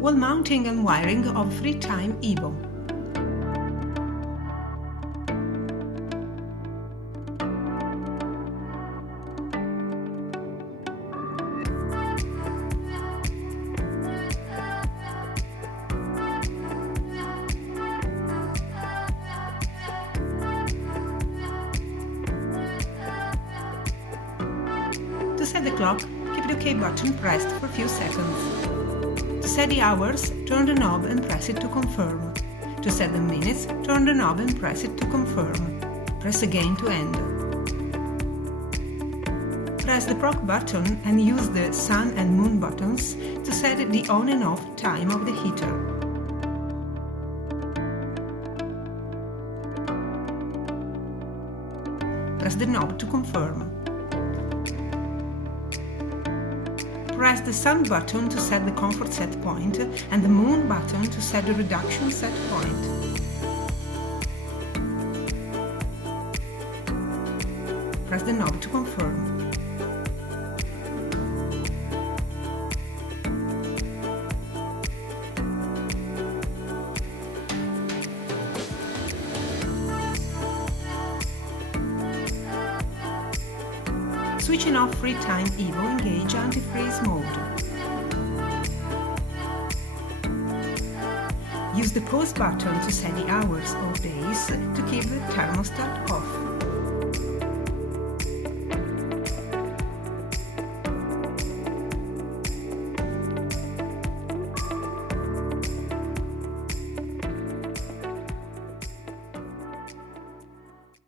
Wall mounting and wiring of FREETIME Evo. To set the clock, keep the OK button pressed for a few seconds. To set the hours, turn the knob and press it to confirm. To set the minutes, turn the knob and press it to confirm. Press again to end. Press the proc button and use the sun and moon buttons to set the on and off time of the heater. Press the knob to confirm. Press the sun button to set the comfort set point and the moon button to set the reduction set point. Press the knob to confirm. Switching off FREETIME Evo, engage anti-freeze mode. Use the pause button to set the hours or days to keep the thermostat off.